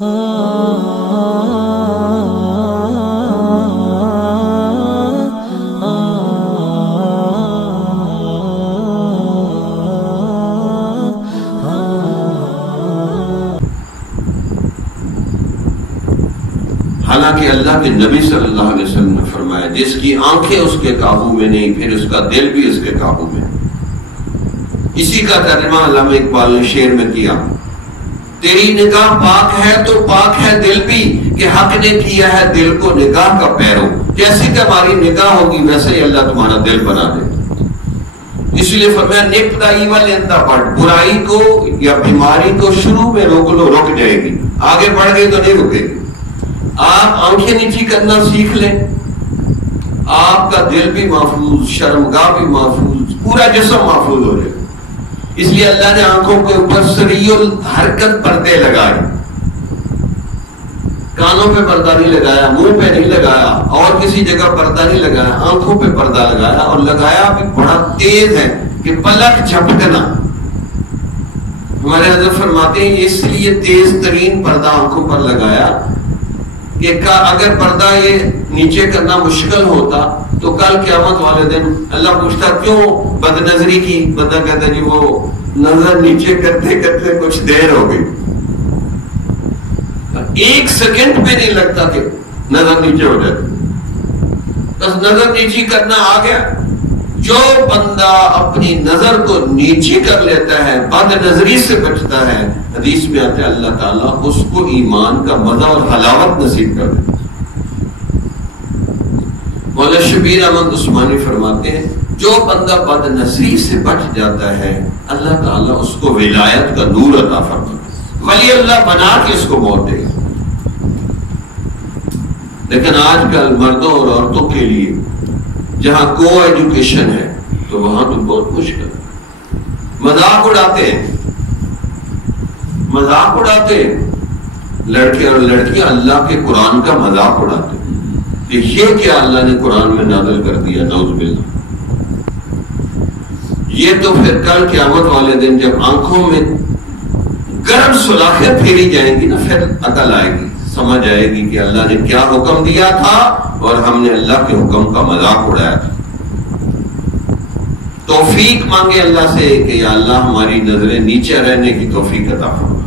حالانکہ اللہ کے نبی صلی اللہ علیہ وسلم نے فرمایا جس کی آنکھیں اس کے قابو میں نہیں پھر اس کا دل بھی اس کے قابو میں. اسی کا ترجمہ علامہ اقبال نے شعر میں کیا، تیری نگاہ پاک ہے تو پاک ہے دل بھی، کہ حق نے کیا ہے دل کو نگاہ کا پیرو. جیسی تمہاری نگاہ ہوگی ویسے ہی اللہ تمہارا دل بنا دے. اس لیے فرمایا نپ دا ایول ان دا بٹ، برائی کو یا بیماری کو شروع میں روک لو، رک جائے گی، آگے بڑھ گئی تو نہیں رکے گی. آپ آنکھیں نیچی کرنا سیکھ لیں، آپ کا دل بھی محفوظ، شرمگاہ بھی محفوظ، پورا جسم محفوظ ہو جائے. اس لیے اللہ نے آنکھوں کے اوپر سریع الحرکت پردے لگائے، کانوں پہ پردہ نہیں لگایا، منہ پہ نہیں لگایا، اور کسی جگہ پردہ نہیں لگایا، آنکھوں پہ پردہ لگایا، اور لگایا بھی بڑا تیز ہے کہ پلک جھپکنا. ہمارے حضرت فرماتے ہیں اس لیے تیز ترین پردہ آنکھوں پر لگایا کہ اگر پردہ یہ نیچے کرنا مشکل ہوتا تو کل قیامت والے دن اللہ پوچھتا کیوں بد نظری کی؟ بندہ کہتا جی وہ نظر نیچے کرتے کرتے کچھ دیر ہو گئی. 1 سیکنڈ پہ نہیں لگتا کہ نظر نیچے ہو جاتی، بس نظر نیچی کرنا آ گیا. جو بندہ اپنی نظر کو نیچی کر لیتا ہے، بد نظری سے بچتا ہے، حدیث میں آتا ہے اللہ تعالیٰ اس کو ایمان کا مزہ اور حلاوت نصیب کر دیتا ہے. مولانا شبیر احمد عثمانی فرماتے ہیں جو بندہ بد نظری سے بچ جاتا ہے اللہ تعالیٰ اس کو ولایت کا نور عطا فرماتا ہے، ولی اللہ بنا کے اس کو موت دے گا. لیکن آج کل مردوں اور عورتوں کے لیے جہاں کو ایجوکیشن ہے تو وہاں تو بہت مشکل ہے. مذاق اڑاتے ہیں لڑکے اور لڑکیاں اللہ کے قرآن کا مذاق اڑاتے ہیں کہ یہ کیا اللہ نے قرآن میں نازل کر دیا، نعوذ باللہ. یہ تو پھر کل قیامت والے دن جب آنکھوں میں گرم سلاخیں پھیری جائیں گی نا، پھر عقل آئے گی، سمجھ آئے گی کہ اللہ نے کیا حکم دیا تھا اور ہم نے اللہ کے حکم کا مذاق اڑایا تھا. توفیق مانگے اللہ سے کہ یا اللہ ہماری نظریں نیچے رہنے کی توفیق عطا فرما.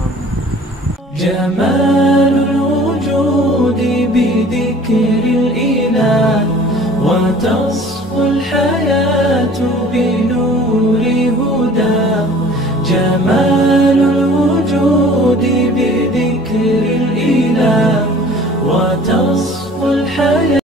جمال الوجود بذكر الإله وتصفو الحياة بنور هدى. جمال الوجود بذكر الإله وتصفو الحياة